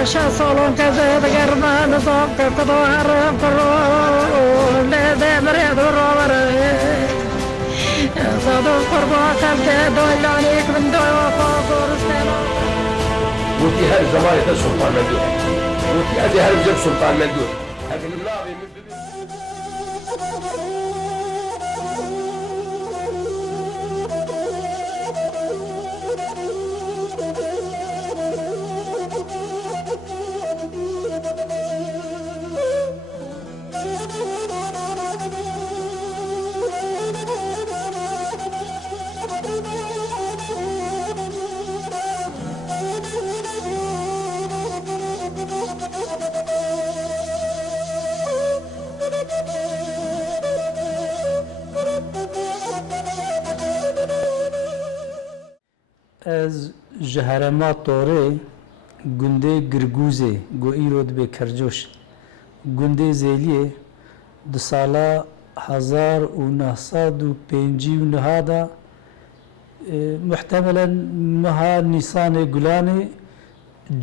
يشا صالون كزيد قرمان صوب كتو هرم كرو لدي مريد الروبر صدو قربا كالتي دولانيك من دو فاصور استيلا وتي هر زمانة سلطان مندور وتي أدي هر زب سلطان مندور لكن النابي من از جهرمات طوره گنده گرگوزه گو ایرود به کرجوش گنده زیلیه دو سالا 1959 دا محتملا مها نیسان گلانه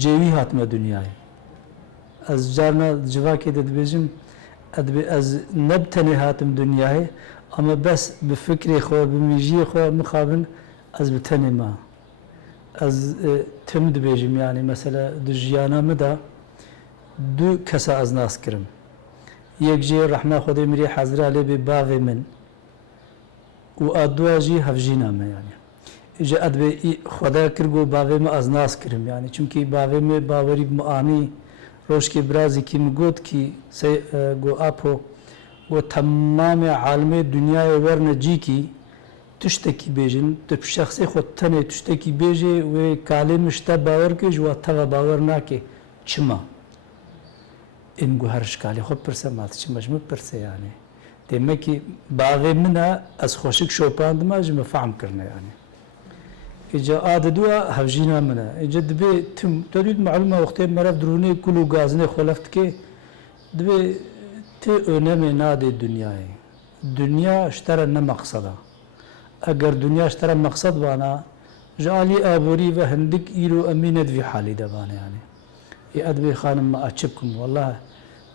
جوی هاتم دنیای از جارنا جواکی داد بیجم از نبتنی هاتم دنیای اما بس بفکر خو بمیجی خو مخابن از بتنی ما از تم دبیجم یعنی مثلا دجیانا مدا دو کسا از ناس کرم یک جی رحمه خودی مری حضر علی به باغ من و ادوا جی هفجینا ما یعنی اجا ادب خدا کرگو باغ ما از ناس کرم یعنی چونکی باغ ما باوری معانی روش کی برازی کی مگود کی گو اپو گو تمام عالم دنیا ورن جی کی تشتكي بيجن تب شخصي خود تنه تشتكي بيجي وكلمش باور كي جوا توا باور ناكي چما انگو هرش كالي خود پرسه مات چما جم پرسه يعني دمكي باغي منا از خوشك شوپاند ما جم فهم كرنا يعني اجا عاددوا هفجينا منا اجا دبي تم تريد معلومه وقت مرف دروني كلو غازني خلفت كي دبي تي önemi نادي دنيا اشترى مقصده اگر دنیا اشترى مقصد وانا جالي ابوري و هندك ايرو امينت في حالي دبانا يعني يا ادبي خانم ما اتشبكم والله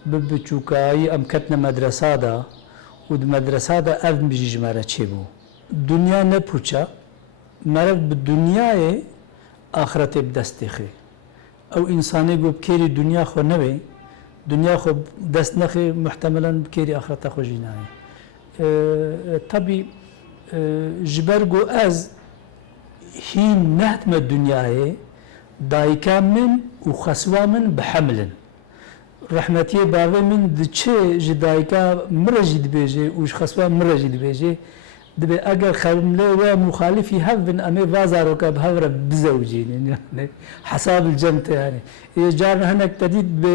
ببچوكاي امكتنا مدرسه دا ود مدرسه دا اذ بيجي جماره تشيبو دنيا نپوچا مرف بالدنيا اخرت بدستخي او انساني گو بكيري دنيا خو نوي دنيا خو دست نخي محتملا بكيري اخرت خو جيناي طبي جبرگو از هين نهتم الدنيا دايكا من وخسوا من بحمل رحمتي بابا من دچه جدايكا مرجد بيجي وش خسوا مرجد بيجي دبي اگر خمله ومخالفي هفن امي بازاروكا بهور بزوجين يعني حساب الجنت يعني جارنا هناك تديد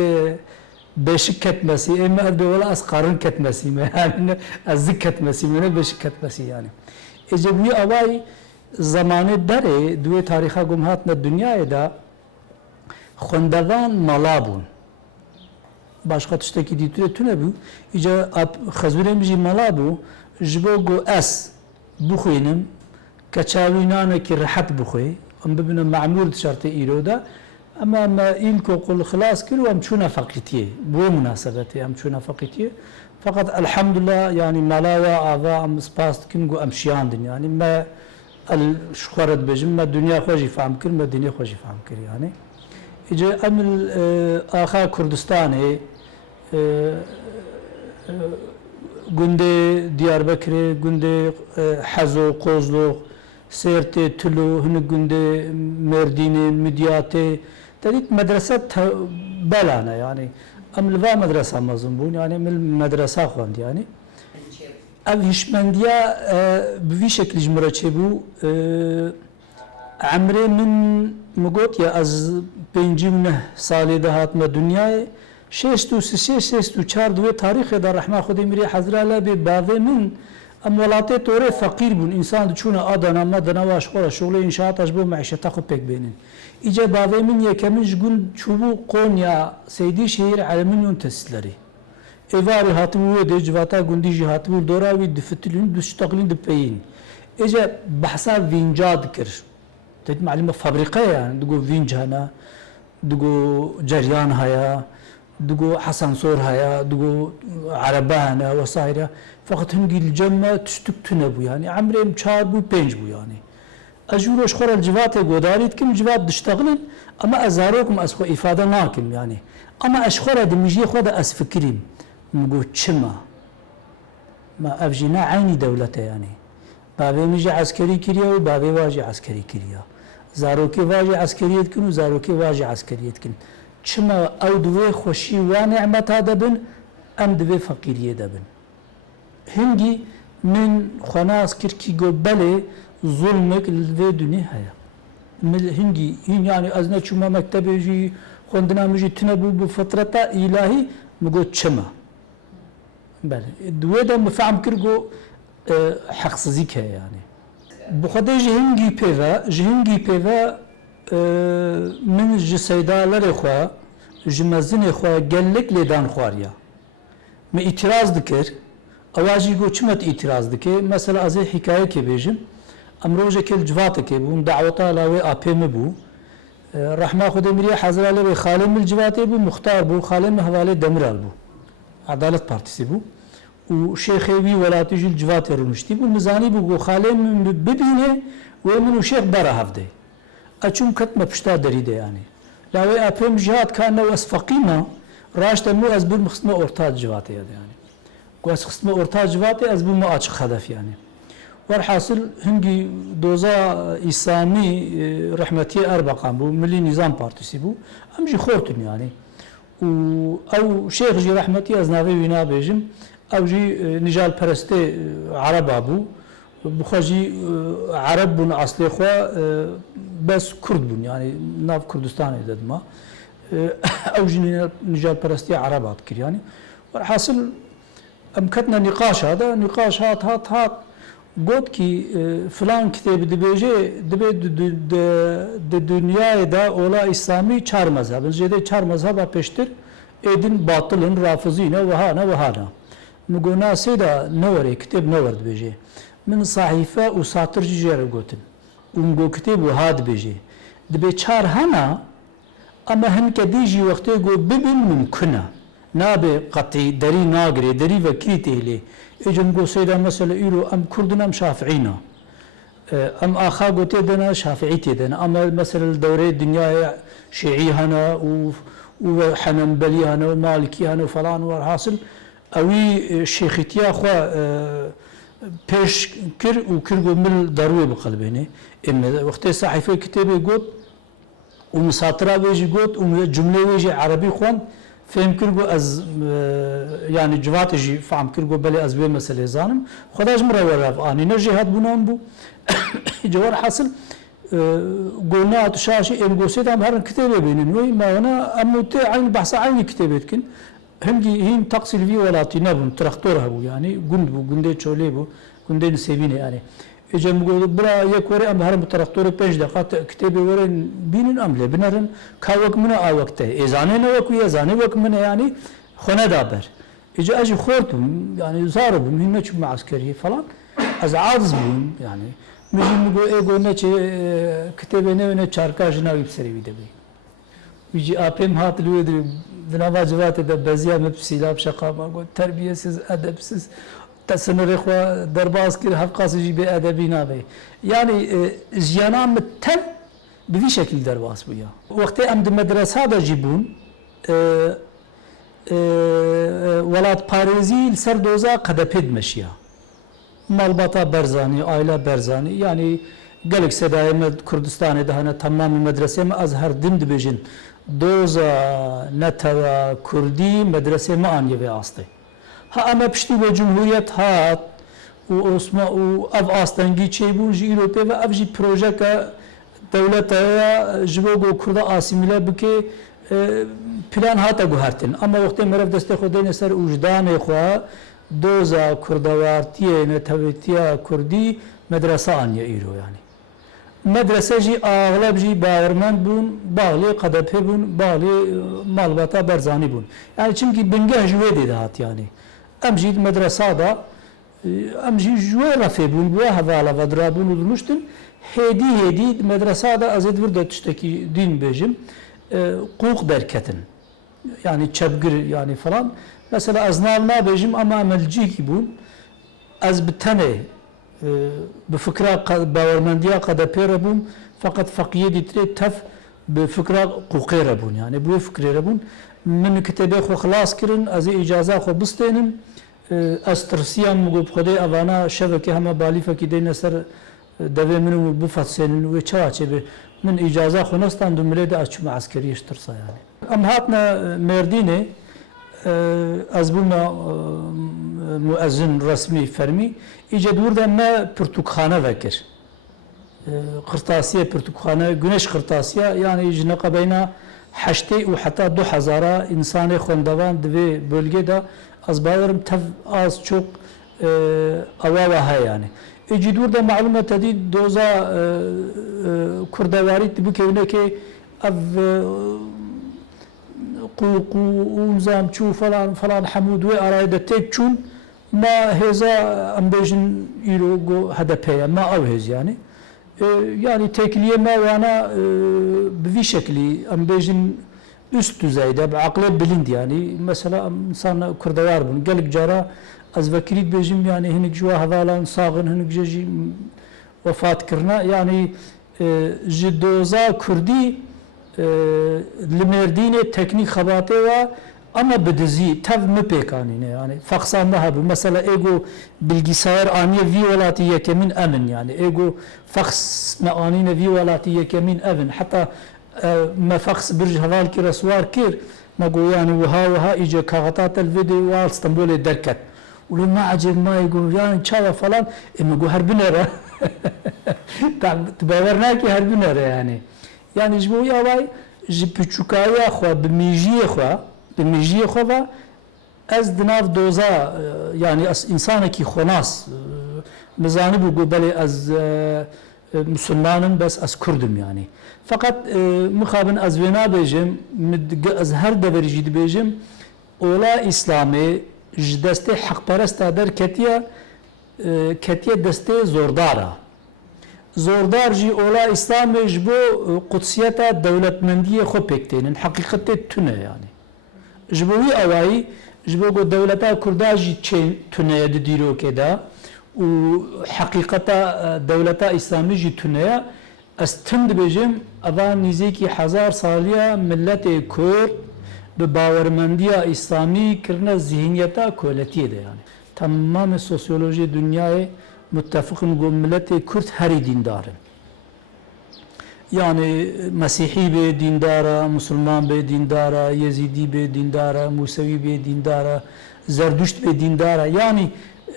بشكت مسي اما ادو ولا اسقارن كت مسي يعني الزكت مسي من بشكت مسي يعني اجبني اواي زمانه دره دوی تاریخا گمهاتنا دنیا دا خوندوان مالابون başka tişteki diytüre tüne bu ica xazurem ji malabı jbo go as buxuynum kaçavînane ki rahat buxuy am bibine ma'mur şartı iroda ama ma ilko qul xlas kir ve çuna faqitiye bu münasebeti am çuna faqitiye fakat elhamdülillah yani malava ava am spas kin go amşiyandın yani ma el şuharet bejim ma dünya xoji fahm kir ma dünya xoji fahm kir yani ica amil axa Kurdistan'ı günde Diyarbakır, günde Hazo, Kozluk, Serte, Tulu, günde Merdini, Midyat'ı, dedik medrese balana yani. Amilva medrese mazlum yani medrese xwand yani. Ev hişmendiya bi şekli jmraçe bu Amre min mugot ya az 5 sali de hatma dünyaya 6 ve tarihi da rahma Xudi Miri Hazrala bi bave min amwalatê tore fakir bûn insan diçûne Adana Madana ve şola şoğlu inşaat aj bo maişeta xwe pek bênin. İce bave min yekemin ji gund çûbû Konya Seydî şehir Almanyun tesislerî. Evarî hatibû wê de civata gundî jî hatibû dora wî difitilîn dişteqilîn dipeyîn. İce behsa vînca dikir. Tet malum fabrika yani digo vînc hene دگو جریان هیا دگو حسن صور هیا دگو عربانه وسایره فقط هنگی الجمع تشتكتنا بو يعني عمري مشار بو بينج بو يعني اجوروش خور الجوات قداريت كم جوات تشتغلن اما ازاروكم اسخو افاده ناكم يعني اما اشخور دمجي خود اس فكرين نقول تشما ما افجينا عيني دولته يعني بابي مجي عسكري كريا وبابي واجي عسكري كريا زاروكي واجي عسكريت كن وزاروكي واجي عسكريت كن تشما او دوي خوشي ونعمت هذا بن ام دوي فقيريه دبن هنگی من خناس کرکی گو بله ظلمك الفي دنيا هيا هنگی يعني ازنا چوما مكتبه جي خوندنا مجي تنبو بفترة إلهي مگو چما بله دوه دا مفعم کرگو حقسزی که يعني بخده جهنگی پیوا من جسيدالر خواه جمزن خواه گلک لیدان خواریا ما itiraz dikir اواجی گو چمت itiraz dike mesela az hikaye ke bejim امروز کل جوات که بون دعوتا لاوی آپیم بو رحمه خود میری حضرت علی خالم الجواتی بو مختار بو خالم حواله دمرال بو عدالت پارتیسی بو و شیخ وی ولاتی جل جواتی رونشتی بو مزانی بو خالم ببینه و منو شیخ برا هفته اچوم کتم پشتا دریده یعنی لاوی آپیم جهات کانه واس فقیمه راشت مو از بو مخصم ارتاد جواتی یعنی واس خصم ارتاد جواتی از بو ما اچ هدف یعنی والحاصل هنگی دوزا إسلامي رحمتي أربعة بو ملي نظام بارتيسي بو أمجي خورتن يعني أو شيخ جي رحمتي أزنافي وينا بيجم أو جي نجال برستي عرب أبو بخجي عرب بن أصلي خوا بس كرد بن يعني ناف كردستان يددما أو جي نجال برستي عرب أذكر يعني والحاصل أمكتنا نقاش هذا نقاش هات گوت کی فلان کتاب دبیجه دبی dünyaya da ola İslami çar mezhebin jede çar mezheba peştir edin batılın rafızine ve hana mugona seda nevre kitap never dibije min sahife u satırcı jere gotin go kitap u had bije dibe çar hana ama hem kediji vakti go bibin mümküna nabe qati deri nagre deri ve kiteli اجن گو سیدا مثلا ایرو ام کردن ام شافعینا ام آخا گوته دنا شافعی تدنا اما مثلا الدوره دنیا شیعی هنا و حنبلی هنا و مالکی هنا و فلان و حاصل اوی شیخیتیا خو پیش کر و کرگو مل ضروری بقلبینه ام وقت صحیفه کتابه گوت و مساطره ویجی گوت و جمله ویجی عربی خوان فهم كرجو از يعني جواتجي فهم كرجو بلي از بي مسألة زانم خداش مرة ورف اني نجهاد بنام بو جوار حاصل قلنا تشاشي ام قوسيت ام هرن كتابه بينن وي ما انا اموت عين بحث عين كتابتكن هم تقصي في ولاتي نبن تراكتورها بو يعني بو جندي تشولي بو جندي نسيبينه يعني اجم قول برا يكوري ام هرم تراكتور 5 دقائق كتابه ورن بينن امله بنرن كاوك من اوقته اذانه نوك يزانه وك من يعني خنا دابر اجي خورتم يعني زاربم هناك مع عسكري فلان از عاجز بون يعني مجي مگو ايگو نچ كتابه نه چاركاج ناوي بسري بيدبي يجي ابم هات لود بنما جوات ده بزيا مبسيلاب شقا ما قلت تربيesiz ادبsiz تسنر إخوة درباز كده هفقاس جي بأدبي نابي يعني جيانا متن بفي شكل درباز بيا وقت أمد مدرسة دا جيبون ولات باريزي لسر دوزا قدپد مشيا مالباتا برزاني عائلة برزاني يعني قالك سدايا كردستان دهنا تمام مدرسة ما أزهر دمد بجن دوزا نتوا كردي مدرسة ما أني بأسطي ها اما پشتی و جمهوریت هات و اسما و اف آستنگی چه بون جی ایروپی و اف جی پروژه که دولت جبو کرده آسیمیله بکه پلان هاتا گوهرتن اما وقتی مرف دست خودین سر وجدان خواه دوزا کردوارتیه نتویتیه کردی مدرسه آنیا ایرو yani مدرسه جی اغلب جی باورمند بون باغلی قدپه بون باغلی مالباتا برزانی بون yani çünkü bingeh jüve dedi hat yani امجي المدرسة دا امجي جوه رفيبون بوا هذا ودرابون ودمشتن هدي مدرسة دا ازيد ورد تشتكي دين بيجم قوق derketin. Yani çepgir yani falan. Mesela az navna bejim ama amelci ki bu. Az bir tane bi fikra bawermendiya qadepê bûm fakat faqiyê dîtirê tev bi fikra quqê bûn yani bu fikrê bûn min kitêbê xwe xilas kirin ez ê îcaza xwe bistênim ez tirsiyan min got xwedê evana şevekê hema balîfekî deyne ser devê min û bifetsênin wê çawa çêbê min îcaza xwe nestan du milê de ez çûme eskeriyê ji tirsa yani em hatine Mêrdînê ez bûme müezzin resmi fermi iyice burada me pirtûkxane vekir qırtasiye pirtûkxane güneş qırtasiye yani ji neqebeyna heştê û heta 2000 insanê xwendevan divê bölgede ez bawerim tev az çok awawa heye yani iyice burada malum tedî doza kurdewarî dibikevnekê ev قوق ونظام çû falan hemûd wê arayê de têk çûn ma hêza em bêjin îro got HDP ye ma ew hêz yani yani têkiliyê me wana bi vî şeklî em bêjin üst düzeyde bi aqlê bilind yani mesela insan kurdewar bûn gelek cara ez vekirî dibêjim yani hinek ji we hevalan saxin hinek jî wefat kirine yani ji doza Kurdî li Mêrdînê teknîk xebatê ve ama bi dizî tev mi pêkanîne yani faxsan da hebû mesela ego bilgisayar aniye vî welatî yekemîn emin yani ego fax me anîne vî welatî yekemîn evin heta me fax bir ji heval kir swar kir me got yani wiha îce kaxeta telvêdê wal Stenbolê derket û li me ecêb ma got yani çawa falan me got her binêre tu bawer nakî her binêre yani yani ji bo ya vay ji piçûkaya xwe bi mîjiyê xwe ve ez di nav doza yani insanekî xwenas nizanîbû got belê ez Müslümanım bes ez Kurdim yani fakat mixabin ez vê nabêjim ez her deverî jî dibêjim ola İslamê ji destê heqperesta derketiye destê zordara zordar jî ola İslamê ji bo qudsiyeta dewletmendiyê xwe pêk tênin heqîqetê tune yani ji bo wî awayî ji bo got dewleta Kurda jî çê tuneye di dîrokê de û heqîqeta dewleta İslamî jî tuneye ez tim dibêjim eva nîzêkî 1000 saliya milletê Kurd bi bawermendiya İslamî kirine zihniyeta koletiyê de yani tamamê sosyolojî dünyayê muttefıkın got milletê Kürt herî dîndarin yani Mesîhî bê dîndara Müslüman bê dîndara Yezîdî bê dîndara Musewî bê dîndara Zerdüşt bê dîndara yani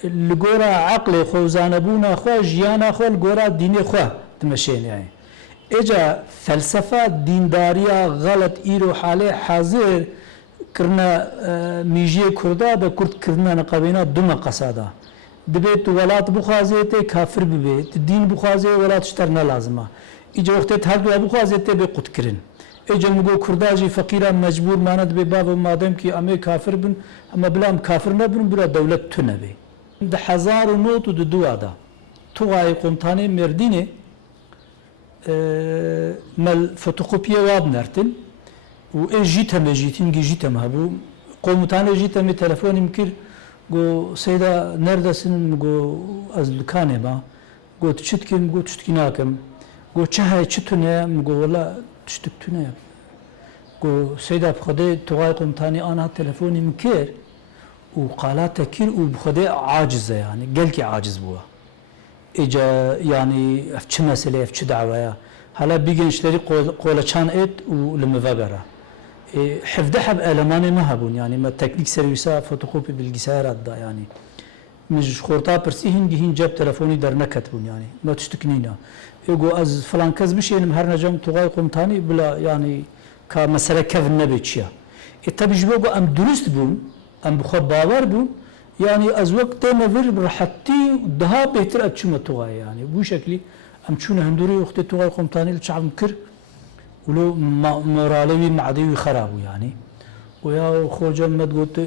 li gora aqlê xwe zanebûna xwe jiyana xwe li gora dînê xwe dimeşêne yani êca felsefa dîndariya galet îro halê hazir kirine mîjiyê Kurda de Kurd kirine neqebêna du meqesa da dibê tu welat bixwazê tê kafir bibe tu dîn bixwazê welat ji ter nelazima îca wextê her du bixwazê tê bê qutkirin êca min got Kurda jî feqîran mecbûr mane dibê bavê madem ki em ê kafir bin em bila em kafir nebin bira dewlet tune bê di 1902 da Tugayê Komtanê Mêrdînê mel fotokopiyê wa binertin û ê jî temê jî tîngî jî tem hebû komutanê jî temê telefonê min kir got Seyda neredesin got ez dikanê ma got tu çi dikî got tiştekî nakim got çi heye çi tune got wela tiştek tune got Seyda bi Xwedê Tugayê Komtanî ana telefonê min kir û qala te kir û bi Xwedê aciz e yani gelkî aciz bûye êca yani ev çi meselê ev çi dawaya hala bî gençlerî qoleçan et û li me vegere hevde hev elemanê me hebûn yani me teknîk serwîsa fotokopî bilgisayara da yani min ji xorta pirsî hîn gihîn cep telefonî derneketbûn yani me tiştek nîne got ez filan kes bişênim her necem Tugayê Komtanî bila yani ka mesele kevin nebe çi ye tevî ji bo got em durust bûn em bi xwe bawer bûn yani ez wek tême vir bi rehetî daha bêhtir ez çûme Tugayê yani bu şeklî em çûne hindûrê wextê Tugayê Komtanî li çavim kir û lo moralê wî madê wî xerab bû yani û ya xoca me got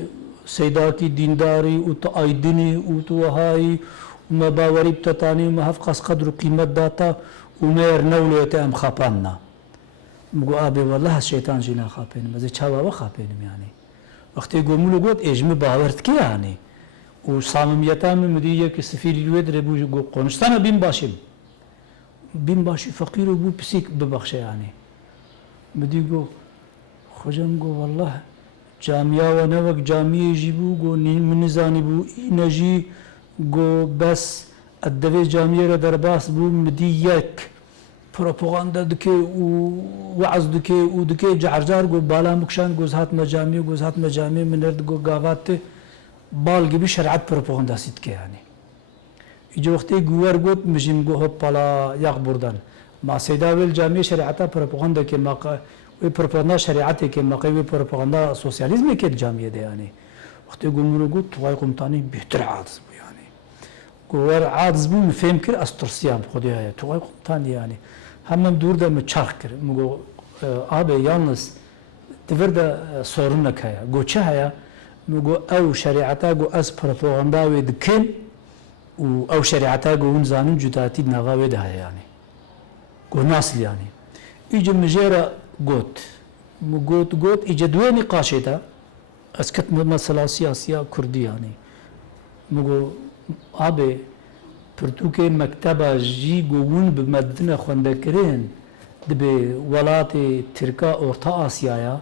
Seydakî dîndarî û tu aydinî û tu wehayî û me bawerî bi te tanî û me hev qas qedr û qîmet data û me yer newloyê te em xapandina مگو آبی والله شیطان جینا خاپینم از چاوا و خاپینم یعنی وقتی گمولو گوت اجم باورت کی یعنی و صاممیتام مدیه که سفیر الود ربو گو قونستان بین باشی فقیر و بو پسیک ببخشه یعنی مدی گو خوجم گو والله جامعه و نوک جامعه جیبو گو منزانی بو اینجی گو بس ادوی جامعه را در باس بو مدی یک پروپاگاندا دکه و وعظ دکه و دکه جعرجار گو بالا مکشان گوزهات مجامع منرد گو گاوات بال gibi şeriat propagandası ki yani. İyice vakti güver got mecim go hop pala yak buradan. Ma seydavel cami şeriata propaganda ki maqa ve propaganda şeriatı ki maqa ve propaganda sosyalizmi ki camiyede yani. Vakti gumuru got tuğay kumtani bühtür adız bu yani. Güver adız bu müfhem kir astursiyam kodiya tuğay kumtani yani. Hemen durda mı çark kir. Mugo abi yalnız deverde sorun ne kaya. Goçe haya مگو او شریعتا گو از پروپاگاندا و دکن و او شریعتا گو نزانم جداتی نوا و ده یعنی گو ناسل یعنی ایجا مجرا گوت گوت ایجا دوی نقاشه دا از کت مسئله سیاسیه کردی یعنی مگو آبه پرتوکه مکتبه جی گوون به مدن خونده کرین دبی ولات ترکا اورتا آسیایا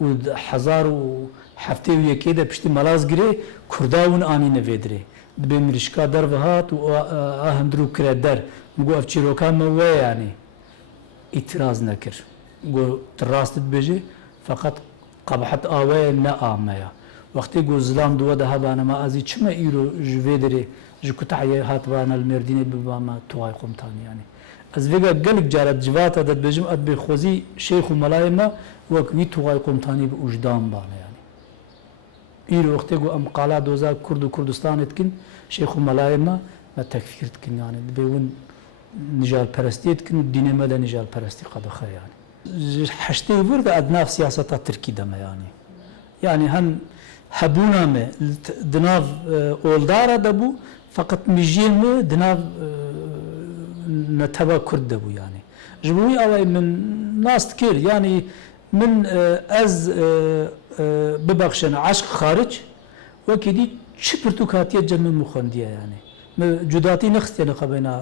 و هزار و هفته و یکی ده پشتی ملاز گره کرداون آنی نویدره دبی مرشکا در وهات و آهندرو کرد در مگو افچی روکان موه یعنی itiraz نکر گو تراستت بجه فقط قبحت آوه نه آمه وقتی گو زلام دو ده هبانه ما ازی چما ایرو جویدره جو کتعیه هات بانه المردینه بباما توای قمتان یعنی از ویگا گلک جارت جواتا داد بجم اد بی خوزی شیخ و ملای ما وکوی توای قمتانی به اجدام بانه یعنی ایرو وقتی گو ام قالا دوزا کرد و کردستان اتکن شیخ و ملای ما تکفیر اتکن یعنی بیون نجال پرستی اتکن دین ما ده نجال پرستی قدخه یعنی حشتی ورد ادناف سیاستا ترکی دمه یعنی هم هبونا ما دناف اولدارا دبو فقط مجین ما دناف نتبا کرد دبو yani. جبوی اوای من ناست کر yani من از ببخشن عشق خارج وکی دی چی پرتوکاتیت جمع مخندیه yani. جداتی نخستی نخبینا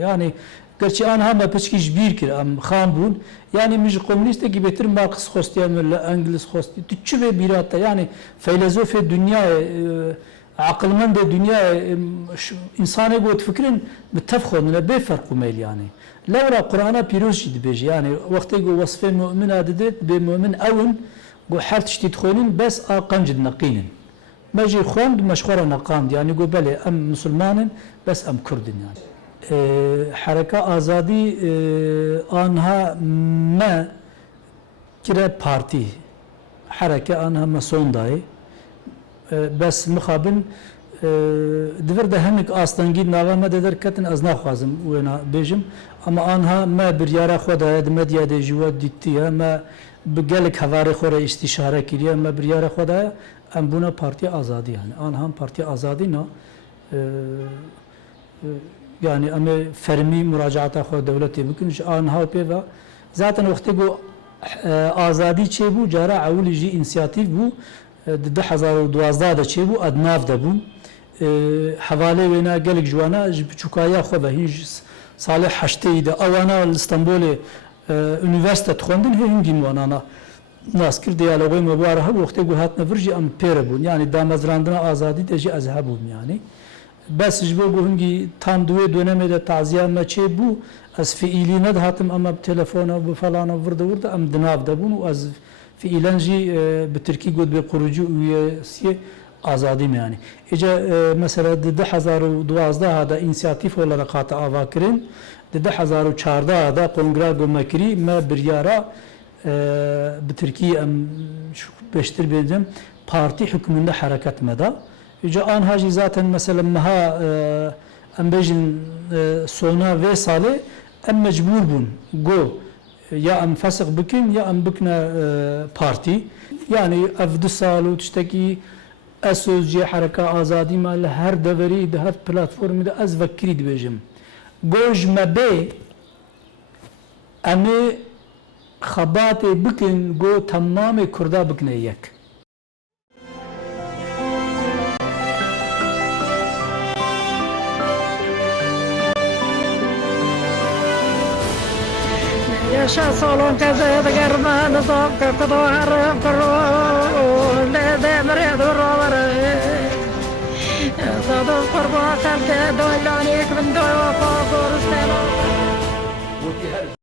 yani gerçi anha ma peşkiş bir kir am kham bun yani müj komüniste gibi betir Marx khostiyan valla İngiliz khosti tüçü ve biratta yani filozofi dünya عقلمند dünya insana got fikrin bitafkhon ne be farkı mel yani lawra Kur'an'a piroz dibej yani vakti go vasfe mümin adedet be mümin avun go hart tidkhulun bes aqancid naqinin maji khond mashkhura naqand yani go bale am musulmanin bes am kurdin yani حرکه آزادی آنها ما کره پارتی حرکه آنها مسون دای بس مخابن دور ده همک آستانگی نوامه در کتن از نخوازم و نه بیشم اما آنها ما بریاره خود هد مدیا دیجوات دیتیه ما بگلک هواره خوره استشاره کریه ما بریاره خود ام بنا پارتی آزادی yani آنها پارتی آزادی نه yani ama fermi müracaata xo devleti bugün anha peva zaten vakti bu azadi çe bu cara avlici inisiyatif bu 2012 da çe bu adnav da bu havale vena gelik jwana çukaya xo ve hiç salih haşte de avana İstanbul'e üniversite tkondun hengin vanana naskir diyalogu mübarek vakti bu hatna virji am pere bu yani damazrandına azadi de ji azhabum yani بس جبو هنگی تام دوی دونمه ده تعزیه ما چه بو از فعیلی ندهاتم اما بتلفون و بفلان و ورده ام دناف ده بون و از فعیلان جی به ترکی گود به قروجو üyesiye azadim yani. Ece mesela 2012 da inisiyatif olarak hata avakirin 2014 da kongre gömekiri me bir yara به Türkiye beştir benim parti hükmünde hareket meda. Yüce anhacı zaten mesela meha embejin sona vesale em mecbur bun go ya em fasık bükün ya em bükne parti yani evdu salu tişteki esözce hareka azadi mal her deveri de her platformda az vekiri dibejim goj mebe emi خباتê bikin got temamê Kurda bikine yek. yaşa solon kazı german sok kuduar kuru le demre durvar sadu kurba kalke doylani kvindo fa gorstelo وتي هر